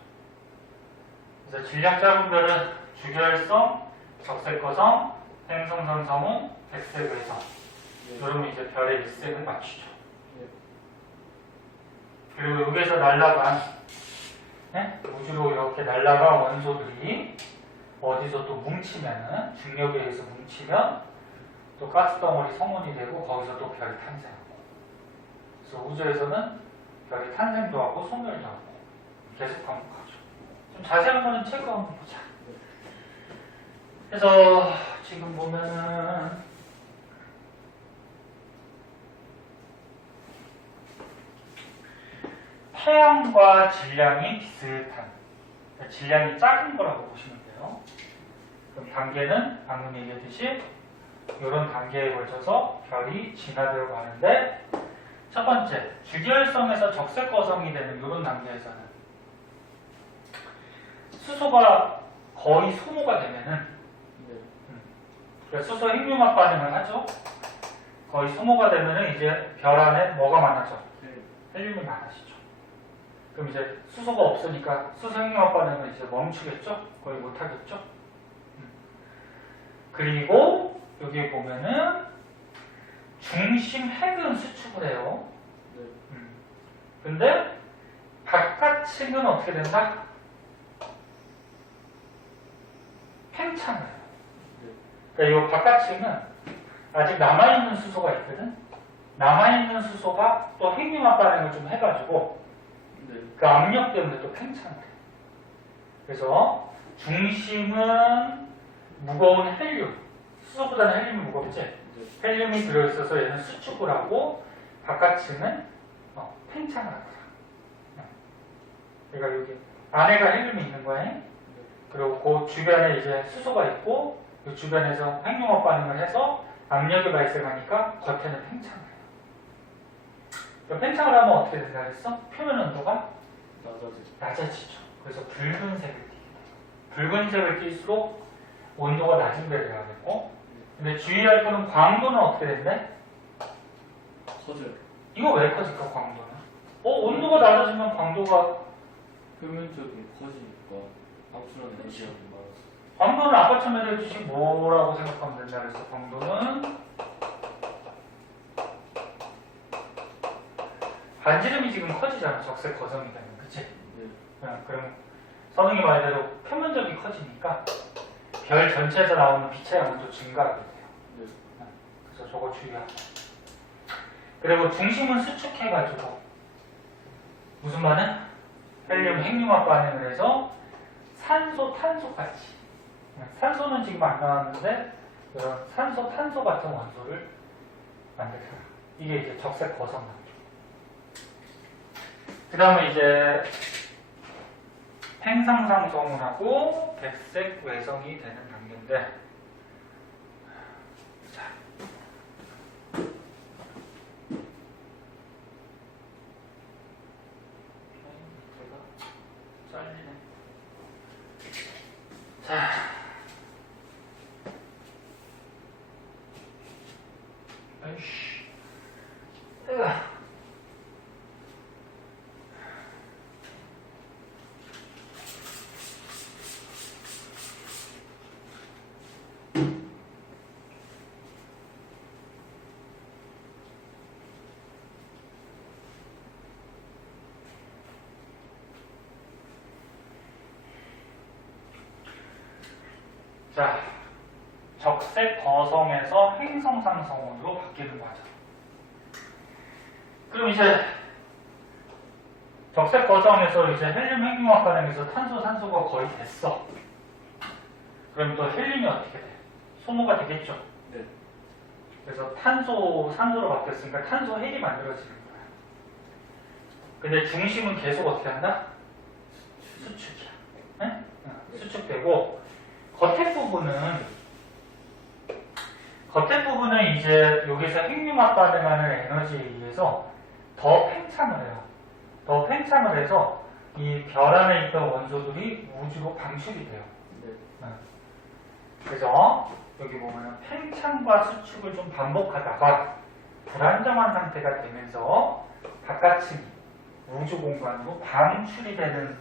그래서 질량 작은 별은 주결성, 적색거성, 행성선성운, 백색외성. 그러면 이제 별의 일색을 맞추죠. 그리고 여기에서 날아간 우주로 이렇게 날아간 원소들이 어디서 또 뭉치면은 중력에 의해서 뭉치면 또 가스덩어리 성운이 되고 거기서 또 별이 탄생하고. 그래서 우주에서는 별이 탄생도 하고 소멸도 하고 계속 반복하죠. 좀 자세한 거는 책 한번 보자. 그래서 지금 보면은 태양과 질량이 비슷한, 그러니까 질량이 작은 거라고 보시면 돼요. 그럼 단계는 방금 얘기했듯이 이런 단계에 걸쳐서 별이 진화되어 가는데, 첫 번째 주결성에서 적색거성이 되는 이런 단계에서는 수소가 거의 소모가 되면은, 그러니까 수소 핵융합 반응을 하죠. 거의 소모가 되면은 이제 별 안에 뭐가 많아져? 헬륨이 많아지죠. 그럼 이제 수소가 없으니까 수소 핵융합 반응은 이제 멈추겠죠? 거의 못하겠죠? 그리고 여기 보면은 중심 핵은 수축을 해요. 근데 바깥층은 어떻게 된다? 팽창을 해요. 그러니까 이 바깥층은 아직 남아있는 수소가 있거든? 남아있는 수소가 또 핵융합 반응을 좀 해가지고 그 압력 때문에 또 팽창을 해요. 그래서 중심은 무거운 헬륨, 수소보다는 헬륨이 무겁지? 헬륨이 들어있어서 얘는 수축을 하고 바깥층은 팽창을 하더라. 그러니까 여기 안에가 헬륨이 있는 거야. 그리고 그 주변에 이제 수소가 있고 그 주변에서 핵융합 반응을 해서 압력이 발생하니까 겉에는 팽창을 해요. 팽창을 하면 어떻게 된다 그랬어? 표면 온도가 낮아지죠. 그래서 붉은색을 띠게 돼요. 붉은색을 띨수록 온도가 낮은 데를 가겠고, 근데 주의할 거는 광도는 어떻게 된대? 커져요. 이거 왜 커질까, 광도는? 온도가 낮아지면 광도가 표면적인 커지니까 압출하는 에너지가 많아서. 광도는 아까 처음에 얘기했듯이 뭐라고 생각하면 된다 그래서 광도는 반지름이 지금 커지잖아. 적색 거성이 되면. 그치? 그럼 선생님 말대로 표면적이 커지니까 별 전체에서 나오는 빛의 양도 증가하게 돼요. 그래서 저거 주의하고. 그리고 중심은 수축해가지고 무슨 반응? 헬륨 핵융합 반응을 해서 산소, 탄소까지. 산소는 지금 안 나왔는데 이런 산소, 탄소 같은 원소를 만들어요. 이게 이제 적색 거성 단계. 그 다음에 이제 행성상성운하고 백색 외성이 되는 단계인데, 자, 잘리네. 자, 아이씨, 자, 적색 거성에서 행성상성운으로 바뀌는 과정. 그럼 이제 적색 거성에서 이제 헬륨 핵융합 반응에서 탄소, 산소가 거의 됐어. 그럼 또 헬륨이 어떻게 돼? 소모가 되겠죠? 네. 그래서 탄소, 산소로 바뀌었으니까 탄소 핵이 만들어지는 거야. 근데 중심은 계속 어떻게 한다? 수축이야. 네? 수축되고 부분은 이제 여기서 핵융합 반응하는 에너지에 의해서 더 팽창을 해요. 더 팽창을 해서 이 별 안에 있던 원소들이 우주로 방출이 돼요. 그래서 여기 보면 팽창과 수축을 좀 반복하다가 불안정한 상태가 되면서 바깥층 우주 공간으로 방출이 되는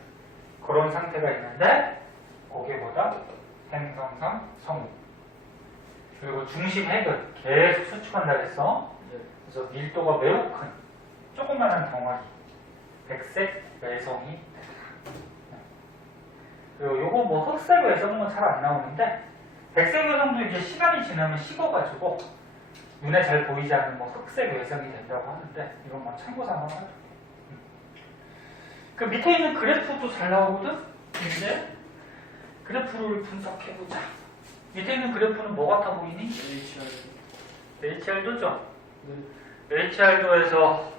그런 상태가 있는데 거기보다 행성상 성우 그리고 중심 핵을 계속 수축한다 그랬어. 그래서 밀도가 매우 큰 조그마한 덩어리 백색 외성이 그리고 요거 뭐 흑색 외성은 잘 안 나오는데 백색 외성도 이제 시간이 지나면 식어가지고 눈에 잘 보이지 않는 뭐 흑색 외성이 된다고 하는데 이건 뭐 참고 삼아서 그 밑에 있는 그래프도 잘 나오거든. 이제 그래프를 분석해보자. 밑에 있는 그래프는 뭐 같아 보이니? HR도죠. HR도에서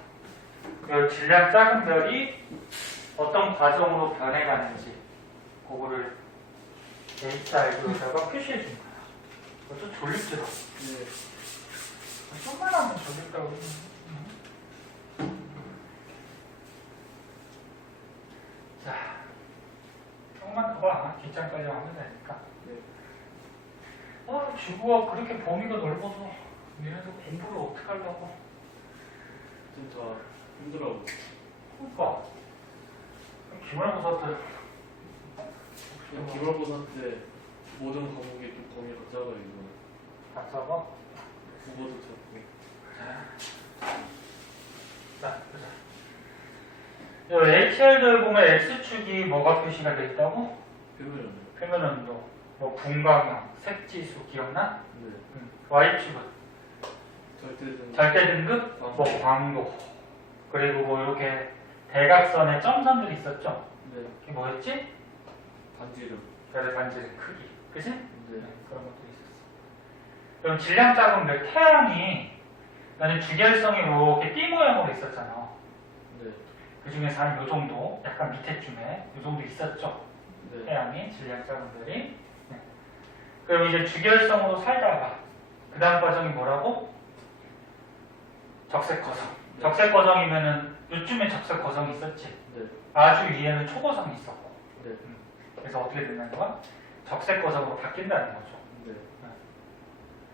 그 질량 작은 별이 어떤 과정으로 변해가는지 그거를 HR도에다가 표시해 준 거야. 좀 졸립더라. 좀만 하면 졸립다고 그러는데. 자, 조금만 더 봐. 뒷장까지 하면 되니까. 지구가 그렇게 범위가 넓어서 얘네들 공부를 어떻게 하려고? 진짜 힘들어. 그러니까 기말고사 때 기말고사 때 모든 과목이 또 범위가 작아요. 이거. 다 써봐. 국어도 작고. 자, 보자. 요 HR도에 보면 X축이 뭐가 표시가 돼 있다고? 표면 온도, 뭐 분광형, 색지수 기억나? Y축은 절대 등급, 뭐 광도, 그리고 뭐 이렇게 대각선에 점선들이 있었죠? 이게 뭐였지? 반지름. 별의 반지름 크기, 그지? 그런 것들이 있었어. 그럼 질량 작은 별 태양이 나는 주결성이 이렇게 띠 모양으로 있었잖아. 그 중에서 한 요 정도, 약간 밑에쯤에 요 정도 있었죠. 태양이 질량 작은 별이. 그럼 이제 주결성으로 살다가 그 다음 과정이 뭐라고? 적색거성. 적색거성이면은 요쯤에 적색거성이 있었지. 아주 위에는 초고성이 있었고. 그래서 어떻게 된다는 거야? 적색거성으로 바뀐다는 거죠.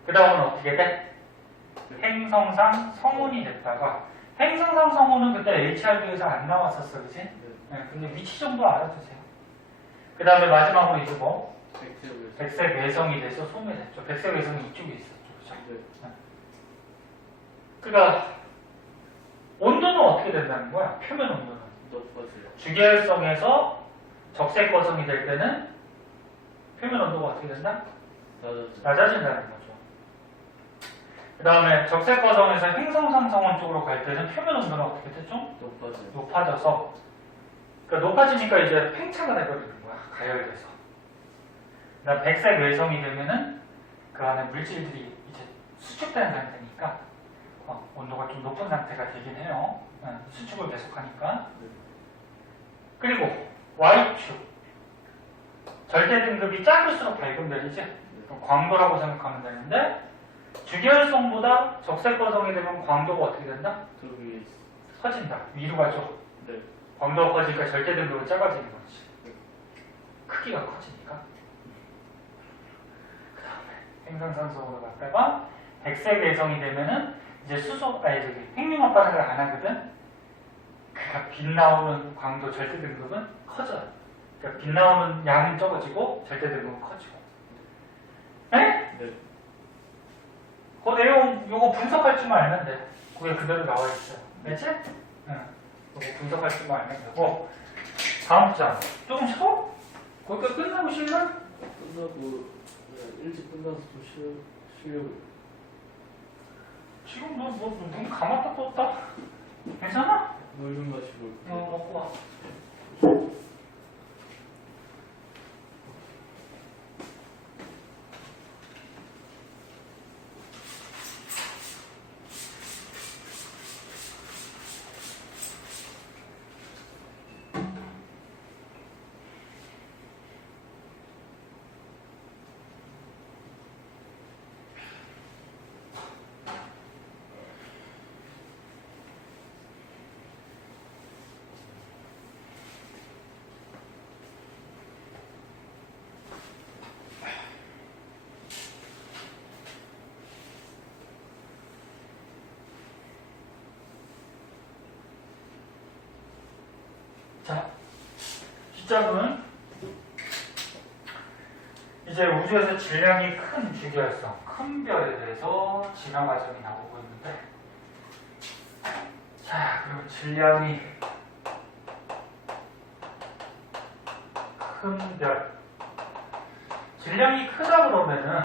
그 다음은 어떻게 돼? 행성상 성운이 됐다가 행성상 성운은 그때 HR도에서 안 나왔었어, 그치? 근데 위치 정도 알아두세요. 그 다음에 마지막으로 이제 뭐? 백색 외성이 돼서 소멸했죠. 백색 외성이 이쪽에 있었죠. 그죠? 그러니까 온도는 어떻게 된다는 거야? 표면 온도는. 주계열성에서 적색 거성이 될 때는 표면 온도가 어떻게 된다? 낮아진다는 거죠. 그 다음에 적색 거성에서 행성상 성운 쪽으로 갈 때는 표면 온도는 어떻게 됐죠? 높아져서 그러니까 높아지니까 이제 팽창을 해버리는 거야. 가열돼서. 그다음 백색 외성이 되면은 그 안에 물질들이 이제 수축되는 상태니까 온도가 좀 높은 상태가 되긴 해요. 수축을 계속하니까. 그리고 Y축 절대 등급이 작을수록 밝은 별이지. 광도라고 생각하면 되는데 주계열성보다 적색 거성이 되면 광도가 어떻게 된다? 커진다. 위로 가죠. 광도가 커지니까 절대 등급은 작아지는 거지. 크기가 커지니까. 그 다음에 행성상성으로 갔다가 백색 외성이 되면은 이제 핵융합 반응을 안 하거든. 그러니까 빛 나오는 광도 절대 등급은 커져요. 그러니까 빛 나오는 양은 적어지고 절대 등급은 커지고. 네? 그 내용 요거 분석할 줄만 알면 돼. 그게 그대로 나와 있어요. 알지? 응. 요거 분석할 줄만 알면 되고. 다음 장. 조금 쉬어? 거기가 끝나고 쉬나? 끝나고 일찍 끝나서 좀 쉬려고. 지금 눈 감았다 떴다. 괜찮아? 물 좀 마시고. 먹고 와. 자, G짝은 이제 우주에서 질량이 큰 주기활성, 큰 별에 대해서 진화 과정이 나오고 있는데, 자, 그럼 질량이 큰 별. 질량이 크다 그러면은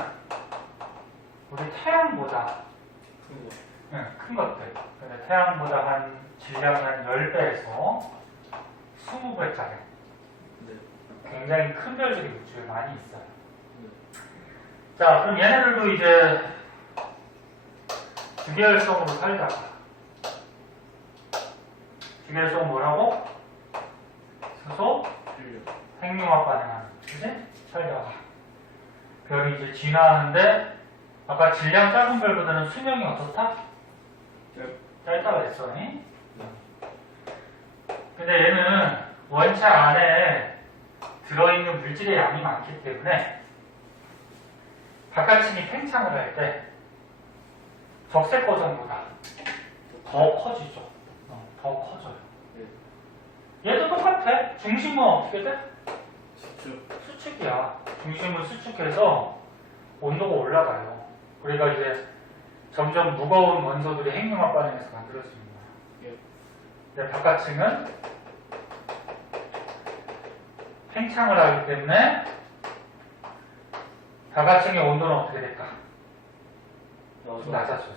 우리 태양보다 큰 것들. 근데 태양보다 한 질량 한 10배에서 20배짜리. 굉장히 큰 별들이 우주에 많이 있어요. 자, 그럼 얘네들도 이제 주계열성으로 살다가, 주계열성 뭐라고? 수소, 핵융합 반응하는, 그치? 살다가 별이 이제 진화하는데, 아까 질량 작은 별보다는 수명이 어떻다? 짧다고 했어. 근데 얘는 원체 안에 들어있는 물질의 양이 많기 때문에 바깥층이 팽창을 할 때 적색 거정보다 더 커지죠. 더 커져요. 얘도 똑같아. 중심은 어떻게 돼? 수축이야. 중심을 수축해서 온도가 올라가요. 그러니까 이제 점점 무거운 원소들이 핵융합 반응에서 만들어지는 거예요. 근데 바깥층은 팽창을 하기 때문에 바깥층의 온도는 어떻게 될까? 좀 낮아져요.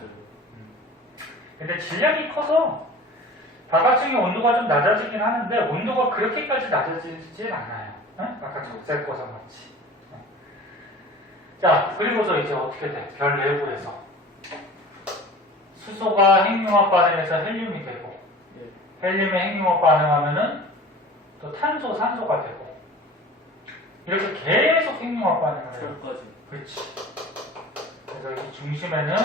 근데 질량이 커서 바깥층의 온도가 좀 낮아지긴 하는데 온도가 그렇게까지 낮아지진 않아요. 응? 아까 적색 거정 같이. 자, 그리고서 이제 어떻게 돼? 별 내부에서 수소가 핵융합 반응해서 헬륨이 되고, 헬륨의 핵융합 반응하면은 또 탄소, 산소가 되고, 이렇게 계속 핵융합 반응을 해요. 그렇지. 그래서 이 중심에는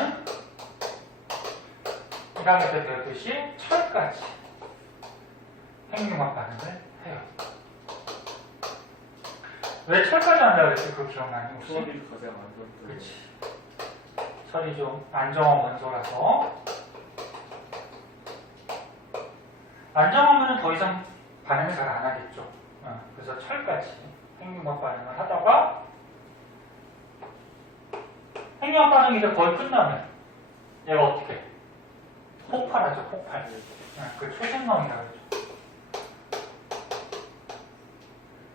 이랑에 때 배웠듯이 철까지 핵융합 반응을 해요. 왜 철까지 한다고 그랬지? 그거 기억나니? 혹시? 수압이 가장 안전한. 그렇지. 철이 좀 안정한 원소라서 안정하면 더 이상 반응을 잘 안 하겠죠. 그래서 철까지 핵융합 반응을 하다가 핵융합 반응이 이제 거의 끝나면 얘가 어떻게 해? 폭발하죠. 폭발. 그 초신성이라고 그러죠.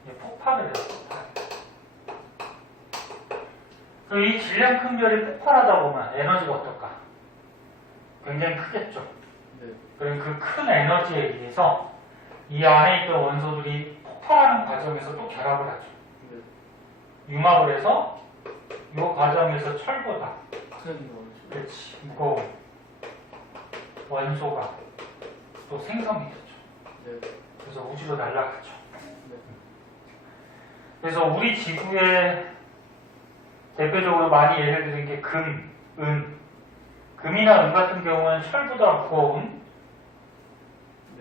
얘 폭발을 해요. 폭발. 이 질량 큰 별이 폭발하다 보면 에너지가 어떨까? 굉장히 크겠죠. 그럼 그 큰 에너지에 의해서 이 안에 있던 원소들이 폭발하는 과정에서 또 결합을 하죠. 융합을 해서 이 과정에서 철보다 그렇지, 무거운 원소가 또 생성이 되죠. 그래서 우주로 날아가죠. 그래서 우리 지구에 대표적으로 많이 예를 드는 게 금, 은. 금이나 은 같은 경우는 철보다 무거운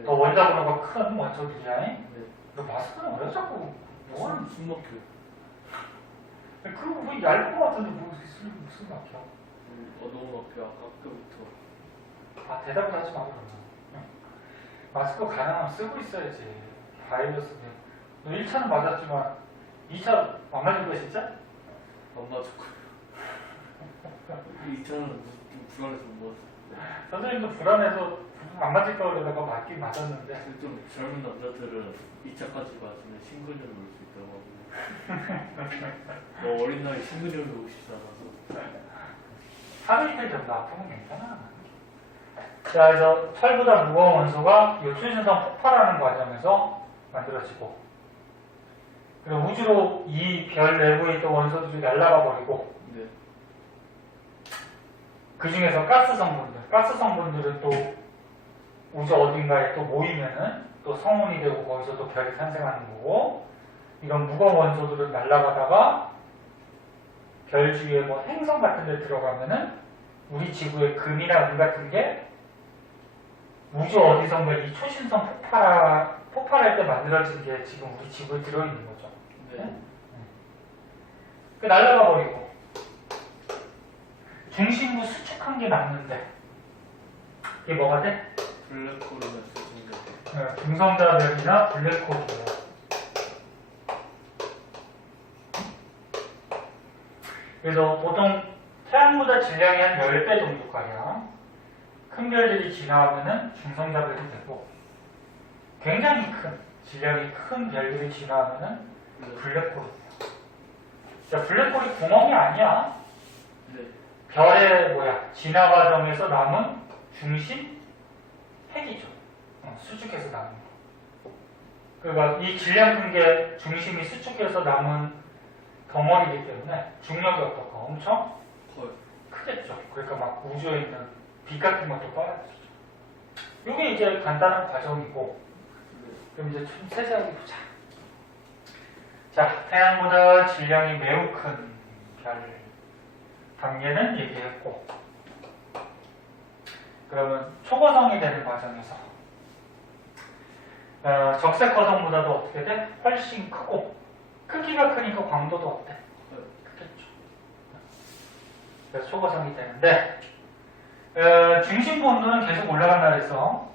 더 원자번호가 큰 원소들이야. 너 마스크는 왜 자꾸 뭐하는 숨 막혀. 그거 뭐 얇은 거 같은데 뭐 무슨 막혀? 너무 막혀. 아까부터. 아, 대답을 하지 마 그러면. 마스크 가능하면 쓰고 있어야지. 바이러스는. 너 1차는 맞았지만 2차 안 맞을 거야 진짜? 안 맞을 거예요. 2차는 좀 불안해서 못 맞았어요. 선생님도 불안해서 안 맞을 거 그러다가 맞긴 맞았는데. 좀 젊은 남자들은 2차까지 맞으면 신근염이 올 수 있다고 하고 어린 나이 신근염이 오시지 않아서 하루 이틀 정도 아프면 괜찮아. 자, 그래서 철보다 무거운 원소가 이 초신성 폭발하는 과정에서 만들어지고, 그리고 우주로 이 별 내부에 있던 원소들이 날아가 버리고, 그 중에서 가스 성분들은 또 우주 어딘가에 또 모이면은 또 성운이 되고 거기서 또 별이 탄생하는 거고, 이런 무거운 원소들은 날아가다가 별 주위에 뭐 행성 같은 데 들어가면은 우리 지구의 금이나 은 같은 게 우주 어디선가 이 초신성 폭발할 때 만들어진 게 지금 우리 지구에 들어있는 거죠. 그 날아가 버리고 중심부 수축한 게 남는데 이게 뭐가 돼? 블랙홀이나 중성자별이나 블랙홀이에요. 그래서 보통 태양보다 질량이 한 10배 정도가량 큰 별들이 지나가면은 중성자별이 되고, 굉장히 큰 질량이 큰 별들이 지나가면은 블랙홀이 돼요. 자, 블랙홀이 구멍이 아니야. 네. 별의 진화 과정에서 남은 중심 핵이죠. 수축해서 남은 거. 그러니까 이 질량 큰 게 중심이 수축해서 남은 덩어리이기 때문에 중력이 어떨까? 엄청 헐. 크겠죠. 그러니까 막 우주에 있는 빛 같은 것도 빨아들이죠. 이게 이제 간단한 과정이고, 그럼 이제 좀 세세하게 보자. 자, 태양보다 질량이 매우 큰 별 단계는 얘기했고, 그러면 초고성이 되는 과정에서 적색 거성보다도 어떻게 돼? 훨씬 크고, 크기가 크니까 광도도 어때? 크겠죠. 그래서 초고성이 되는데, 중심부 온도는 계속 올라간다 그래서,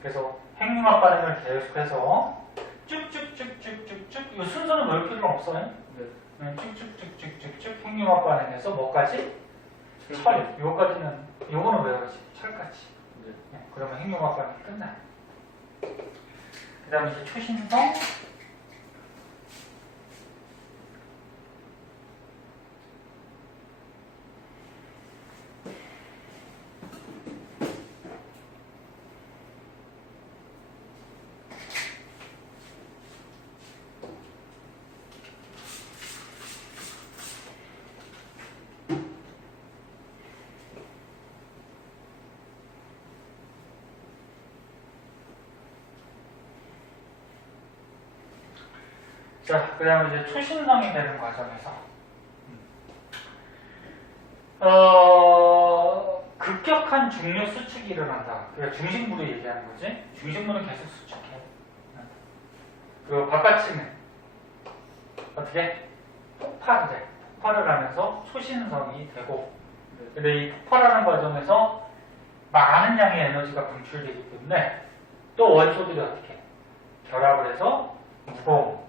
그래서 핵융합 반응을 계속해서 쭉쭉쭉쭉쭉쭉, 이 순서는 외울 필요는 없어요. 쭉쭉쭉쭉쭉쭉 핵융합 반응해서 뭐까지? 철. 요거까지는, 요거는 외워야지. 철까지. 그러면 핵융합 반응이 끝나요. 그 다음에 이제 초신성. 자, 그 다음에 이제 초신성이 되는 과정에서 급격한 중력 수축이 일어난다. 그러니까 중심부를 얘기하는 거지. 중심부는 계속 수축해. 그리고 바깥층은 어떻게? 폭발을 해. 폭발을 하면서 초신성이 되고, 근데 이 폭발하는 과정에서 많은 양의 에너지가 분출되기 때문에 또 원소들이 어떻게? 결합을 해서 무거운,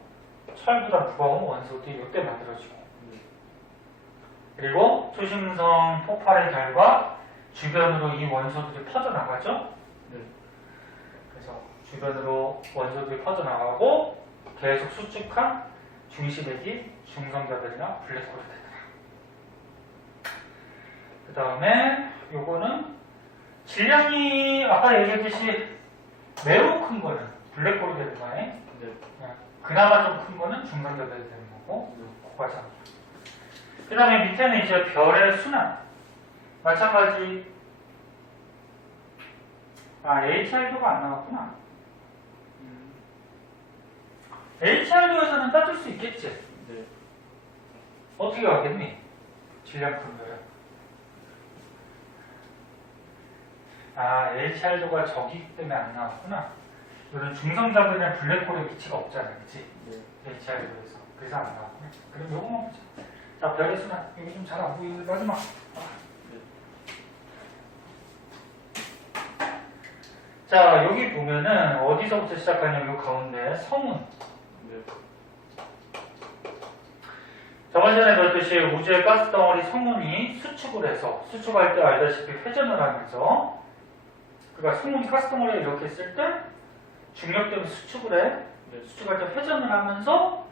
철보다 무거운 원소들이 이때 만들어지고, 그리고 초신성 폭발의 결과 주변으로 이 원소들이 퍼져나가죠. 그래서 주변으로 원소들이 퍼져나가고 계속 수축한 중심액이 중성자별이나 블랙홀이 되더라. 그 다음에 요거는 질량이 아까 얘기했듯이 매우 큰 거는 블랙홀이 되는 거네. 그나마 좀 큰 거는 중성자별이 되는 거고, 그 과정. 그 다음에 밑에는 이제 별의 순환. 마찬가지. HR도가 안 나왔구나. HR도에서는 따질 수 있겠지? 네. 어떻게 하겠니? 질량 큰 별은. HR도가 저기 때문에 안 나왔구나. 이런 중성자별이나 블랙홀의 위치가 없잖아, 그치? HR도에서. 그래서 안 나왔구나. 그럼 요거만 보자. 자, 별의 순환. 이거 좀 잘 안 보이는데, 마지막. 자, 여기 보면은 어디서부터 시작하냐면 요 가운데 성운. 저번 전에 배웠듯이 우주의 가스덩어리 성운이 수축을 해서, 수축할 때 알다시피 회전을 하면서, 그러니까 성운이 가스덩어리에 이렇게 있을 때 중력 때문에 수축을 해. 수축할 때 회전을 하면서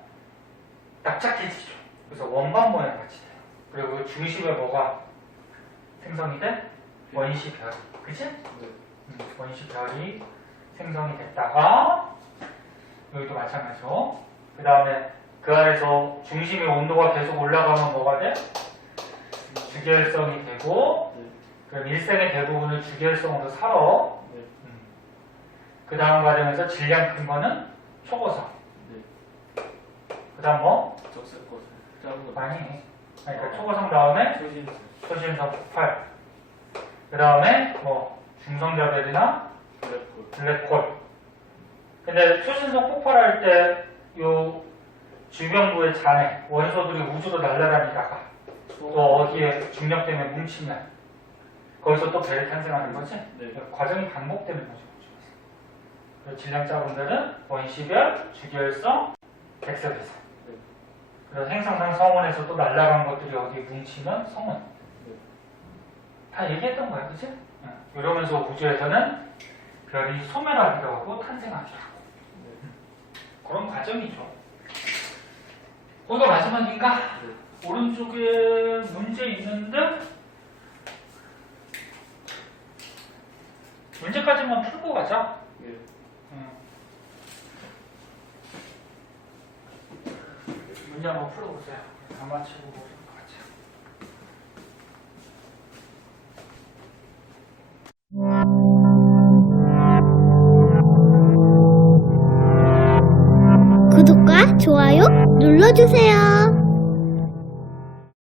납작해지죠. 그래서 원반 모양 같이 돼요. 그리고 그 중심에 뭐가 생성이 돼? 원시별. 그치? 원시별이 생성이 됐다가, 여기도 마찬가지로. 그 다음에 그 안에서 중심의 온도가 계속 올라가면 뭐가 돼? 주결성이 되고, 그럼 일생의 대부분을 주결성으로 살아. 그 다음 과정에서 질량 큰 거는 초고성. 그 다음 뭐? 적색 거성. 작은 거. 아니. 그러니까 초고성 다음에 초신성. 초신성 폭발. 그 다음에 뭐 중성자별이나 블랙홀. 블랙홀. 근데 초신성 폭발할 때 요 주변부의 잔해 원소들이 우주로 날아다니다가 또 어디에 중력 때문에 뭉치면 거기서 또 별이 탄생하는 거지? 네. 과정이 반복되는 거죠. 질량자분들은 원시별, 주결성, 백석에서. 네. 그래서 행성상 성운에서 또 날아간 것들이 여기 뭉치면 성운. 네. 다 얘기했던 거야, 그치? 응. 이러면서 우주에서는 별이 소멸하기도 하고 탄생하기도 하고. 네. 그런 과정이죠. 거기가 마지막인가? 네. 오른쪽에 문제 있는데 문제까지만 풀고 가자. 예. 문제 한번 풀어보세요. 다 맞추고 가자. 구독과 좋아요 눌러주세요.